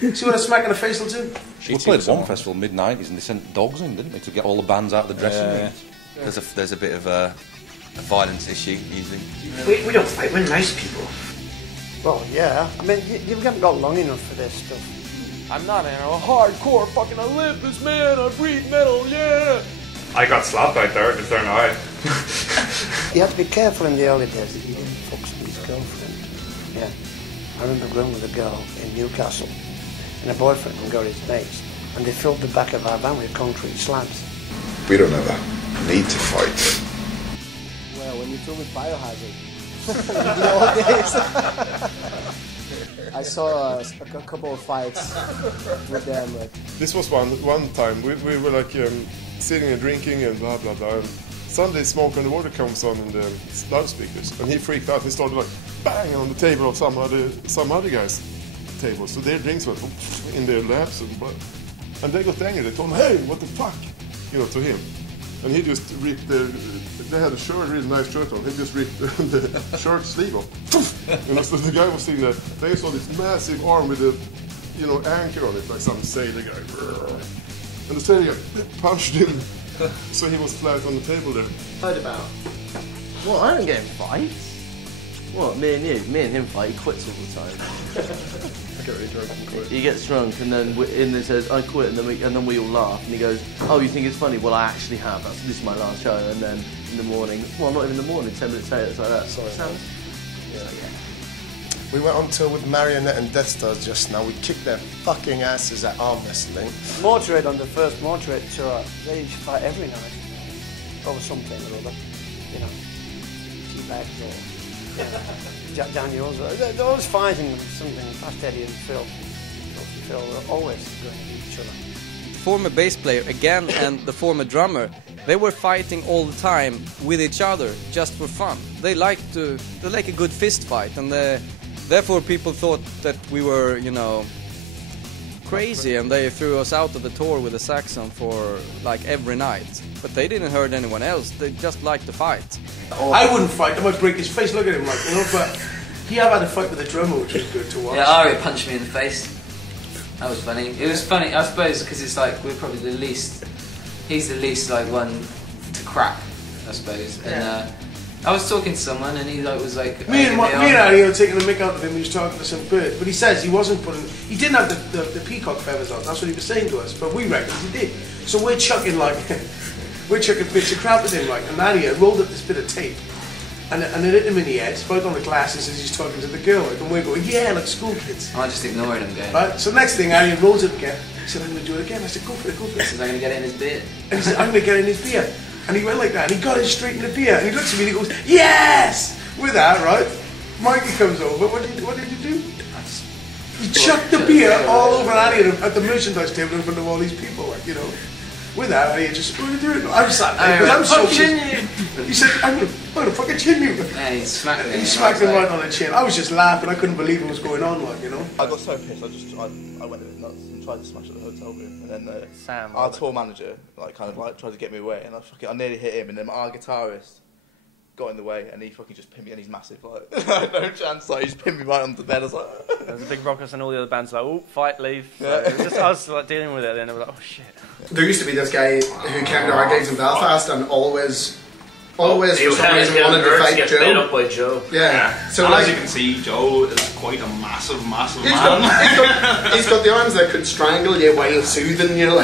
See what a smack in the face will do? We played one festival mid-90s and they sent dogs in, didn't we, to get all the bands out of the dressing rooms. There's a bit of a violence issue usually. We don't fight, we're nice people. Well, yeah. I mean, you haven't got long enough for this stuff. I'm not a hardcore fucking Olympus man, I breathe metal, yeah! I got slapped out there just there now. You had to be careful in the early days that you didn't fuck somebody's girlfriend. Yeah. I remember going with a girl in Newcastle and a boyfriend and got his mates, and they filled the back of our van with concrete slabs. We don't ever need to fight. Well, when you told me Biohazard, the old days, I saw a couple of fights with them. Like. This was one time we were like sitting and drinking and blah blah blah. And suddenly Smoke on the Water comes on in the loudspeakers, and he freaked out. He started like banging on the table of some other guys' table. So their drinks went in their laps, and they got angry. They told him, "Hey, what the fuck?" You know, to him. And he just ripped they had a shirt, really nice shirt on. He just ripped the shirt sleeve off. And so the guy was sitting there. They saw this massive arm with a, anchor on it, like some sailor guy. And the sailor guy punched him, so he was flat on the table there. Heard about? Well, I don't get in fights. What, me and you? Me and him fight, he quits all the time. I get really drunk and quit. He gets drunk and then says, I quit, and then we all laugh. And he goes, oh, you think it's funny? Well, I actually have. This is my last show. And then in the morning, well, not even in the morning, 10 minutes later, it's like that. Sorry. Sounds? Yeah. We went on tour with Marionette and Death Stars just now. We kicked their fucking asses at arm wrestling. Motorhead on the first Motorhead tour, they used to fight every night over something or other. You know, teabags or Jack Daniels. They're always fighting something. Fast Eddie and Phil. Phil are always going at each other. The former bass player again and the former drummer, they were fighting all the time with each other just for fun. They like a good fist fight, and therefore people thought that we were, crazy, and they threw us out of the tour with a Saxon for like every night. But they didn't hurt anyone else. They just liked to fight. I wouldn't fight. I might break his face. Look at him, but he have had a fight with a drummer, which was good to watch. Yeah, Ari punched me in the face. That was funny. It was funny, I suppose, because it's like we're probably the least. He's the least one to crack, I suppose. And I was talking to someone, and he was like. Me and Ari were taking the mick out of him. He was talking to some bird, but he says he wasn't putting. He didn't have the peacock feathers on. That's what he was saying to us. But we reckon he did. So we're chucking bits of crap at him, and Ari rolled up this bit of tape, and it hit him in the head, spoke on the glasses as he's talking to the girl, and we're going, yeah, like school kids. I just ignored him going. Right. So next thing, Ari rolls it again. He said, I'm going to do it again. I said, go for it, go for it. He said, I'm going to get it in his beer. And he said, I'm going to get it in his beer. And he went like that, and he got it straight in the beer. And he looks at me and he goes, yes! With that, right? Mikey comes over. What did you do? He chucked the beer all over Ari at the merchandise table in front of all these people, With that, Ari just, what are you doing? I'm sat there, because I'm so pissed. He said, I'm going to fucking chin you. Yeah, he smacked him. He smacked him right on the chin. I was just laughing. I couldn't believe what was going on, I got so pissed, I went a bit nuts and tried to smash at the hotel room, and then our tour manager tried to get me away, and I nearly hit him, and then our guitarist got in the way, and he fucking just pinned me, and he's massive, no chance, he just pinned me right onto the bed. I was like, there was a big rockers, and all the other bands like, oh, fight, leave. So it was I was dealing with it, and they were like, oh shit. There used to be this guy who came to our gigs in Belfast and always for some reason wanted to fight Joe. Beat up by Joe. Yeah. So as you can see, Joe is quite a massive man. He's got the arms that could strangle you while soothing you,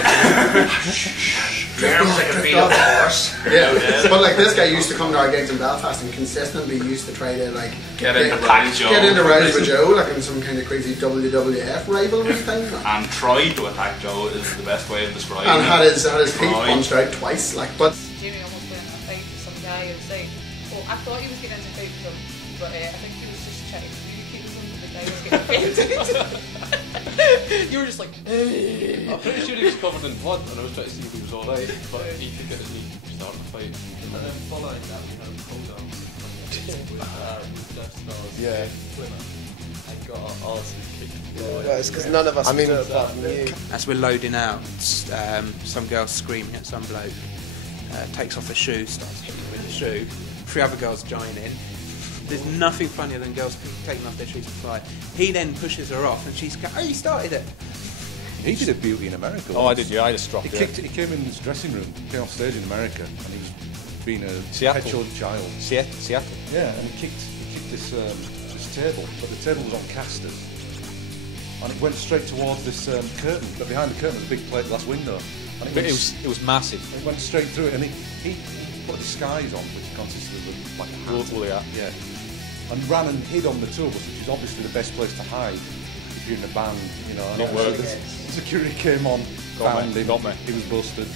Arms like a beat up horse. Yeah. But this guy used to come to our gigs in Belfast and consistently used to try to get into rows with Joe, in some kind of crazy WWF rivalry thing. And tried to attack Joe is the best way of describing it. And had his teeth punched out twice, but. Jimmy almost went in a fight with some guy outside. Well, I thought he was getting into a fight with him, but I think he was just trying to communicate with him, but the guy was getting offended. You were just like, hey. I'm pretty sure he was covered in blood, and I was trying to see if he was alright, but he took it as he started the fight. And then following that, we had a cold-down with Death Stars, and got our arses kicked. It's because none of us apart from you. As we're loading out, some girl screaming at some bloke, takes off her shoe, starts hitting her with the shoe. 3 other girls join in. There's nothing funnier than girls taking off their shoes to fight. He then pushes her off, and she's going, oh, you started it. He did a Beauty in America. Oh, I did, yeah, I just dropped it. He came in his dressing room, came off stage in America, and he was being a Seattle. petulant child. Seattle. Yeah, and he kicked this table, but the table was on casters, and it went straight towards this curtain. But behind the curtain was a big plate glass window, and It was massive. It went straight through it, and he put a disguise on, which consisted of like a hat. Woolly hat. Yeah, and ran and hid on the tour bus, which is obviously the best place to hide if you're in a band, you know. Not And working. the security came on, found him, he was busted.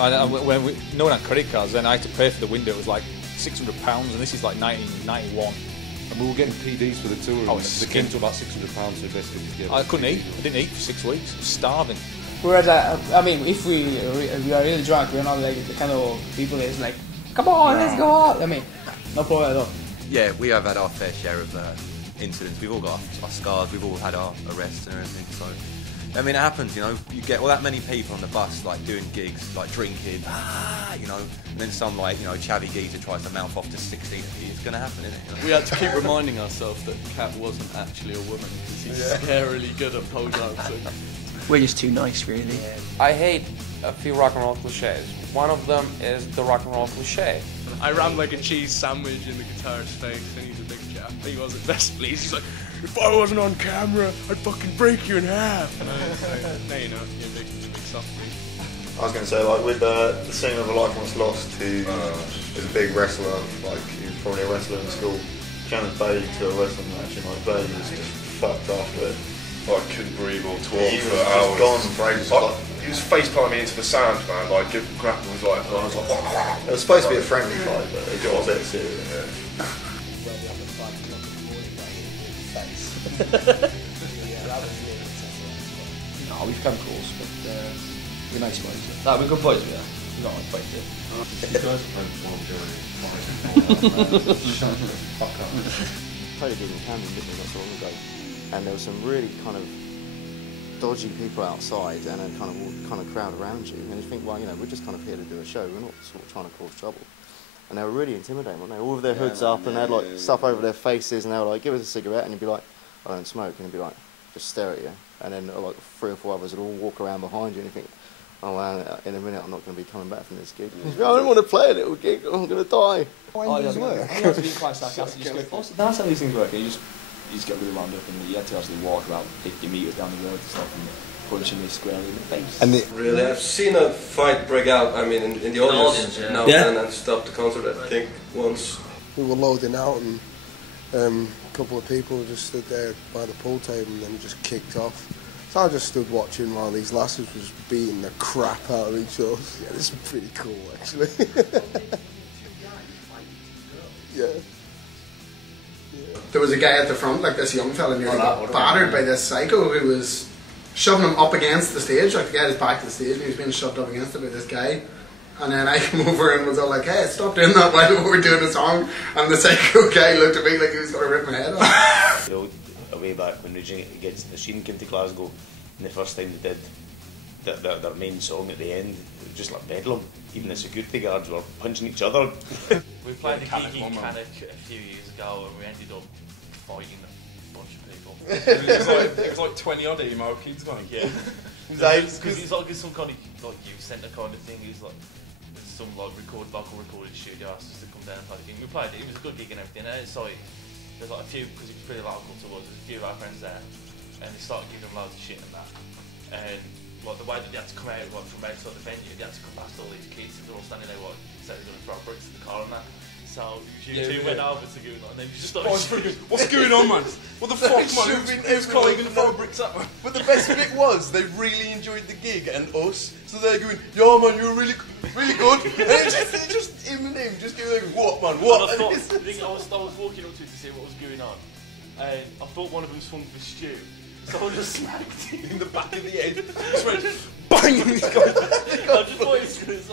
And when no one had credit cards, then I had to pay for the window. It was like £600, and this is like 1991. And we were getting PDs for the tour. Oh, and they came to about £600, so basically just gave I us couldn't PDs. eat. I didn't eat for 6 weeks. I was starving. Whereas, I mean, if we are really drunk, we're not like the kind of people that's like, come on, let's go out. I mean, no problem at all. Yeah, we have had our fair share of incidents. We've all got our scars. We've all had our arrests and everything. So, I mean, it happens. You know, you get all that many people on the bus, like doing gigs, like drinking, you know, and then some like chavvy geezer tries to mouth off to 16 of you. It's going to happen, isn't it? You know? We had to keep reminding ourselves that Cat wasn't actually a woman because he's scarily good at pole dancing. We're just too nice, really. I hate a few rock and roll cliches. One of them is the rock and roll cliche. I ran like a cheese sandwich in the guitarist's face, and he's a big chap. He wasn't best pleased. He's like, if I wasn't on camera, I'd fucking break you in half. And I was like, no, you're not. You're a big softy. I was going to say, like, with the singer of A Life Once Lost, who is a big wrestler, like, he was probably a wrestler in school, challenged Bailey to a wrestling match, and like, Bailey was just fucked after it. I couldn't breathe or talk He for was hours. just gone for ages. He was face palming into the sand, man. Like, grapple was like, I was like, It was supposed to be a friendly fight, but it got a bit serious. No, we've come close, but we're nice boys. No, we're good boys, yeah. We're not like fight it. You guys are playing Shut the fuck up. Played a gig in Camden, didn't we, not so long ago, and there were some really kind of dodgy people outside and a kind of crowd around you, and you think, well, we're just kind of here to do a show, we're not sort of trying to cause trouble. And they were really intimidating, weren't they? All with their hoods up, and they had like stuff over their faces, and they were like, give us a cigarette, and you'd be like, I don't smoke, and you'd be like, just stare at you. And then like 3 or 4 others would all walk around behind you, and you think, oh man, in a minute I'm not going to be coming back from this gig. I don't want to play a little gig, I'm going to die. I have to be quite sarcastic. Just go, that's how these things work. You just get really wound up, and you have to actually walk about 50 metres down the road and stuff and punch him squarely in the face. And really, I've seen a fight break out. I mean, in the audience now and stopped the concert. I think once. We were loading out, and a couple of people just stood there by the pool table and then just kicked off. So I just stood watching while these lasses was beating the crap out of each other. Yeah, this is pretty cool, actually. Yeah. There was a guy at the front, like this young fella, nearly got battered by this psycho who was shoving him up against the stage. Like the guy was back to the stage and he was being shoved up against it by this guy. And then I came over and was all like, hey, stop doing that while we were doing a song. And the psycho guy looked at me like he was going to rip my head off. Way back when Rage Against the Machine came to Glasgow, and the first time they did their main song at the end, it was just like bedlam. Even the security guards were punching each other. We played the gig in Cannock a few years ago, and we ended up fighting a bunch of people. it was like 20 odd emo kids, wasn't it? Yeah. Because it's like some kind of like youth centre kind of thing. It's like some like local recording studio asked us to come down and play the gig. We played it. It was a good gig and everything. And it's like there's like a few, because it was pretty local to us. There's a few of our friends there, and they started giving them loads of shit and that. And like the way that they had to come out like from outside the venue, they had to come past all these kids and they're all standing there like saying they're going to throw bricks at the car and that. So you two went over to go and then you just started shooting. What's going on, man? What the fuck, man? Who's calling and throw bricks at man? But the best bit was they really enjoyed the gig and us, so they're going, "Yo, man, you were really good." And it's just him and him, just going, "What, man? What?" I was walking up to it to see what was going on, and I thought one of them swung the stew. So I just smacked him in the back of the head. Just went bang! I just thought he was going to